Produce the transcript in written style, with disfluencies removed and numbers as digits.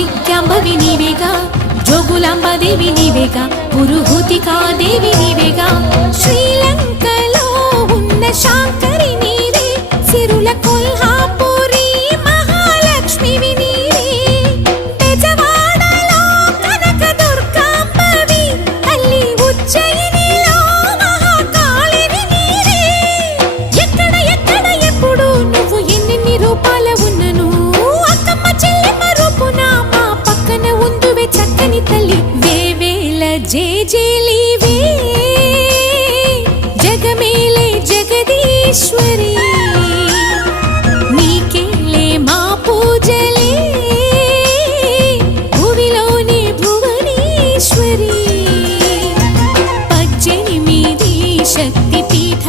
మాణిక్యాంబవి నీవేగా, జోగులాంబదేవి నీవేగా, పురుహూతికా దేవి నీవేగా. శ్రీలంకలో ఉన్న శాంకరి నీవే, సిరుల కొల్హాపురి మహాలక్ష్మివి నీవే. బెజవాడలో కనక దుర్గాంబవి, తల్లి ఉజ్జయినిలో మహాకాళివి నీవే. ఎక్కడ ఎక్కడ ఎప్పుడు నువ్వు ఎన్నెన్ని రూపాల ఉన్నను, అక్కమ్మ చెల్లెమ్మ రూపున మా పక్కన ఉందువే చక్కని తల్లి. వేవేల జేజేలివే, జగమేలే జగదీశ్వరి, నీకేలే మా పూజలే, భువిలోని భువనేశ్వరి. 18 శక్తి పీఠ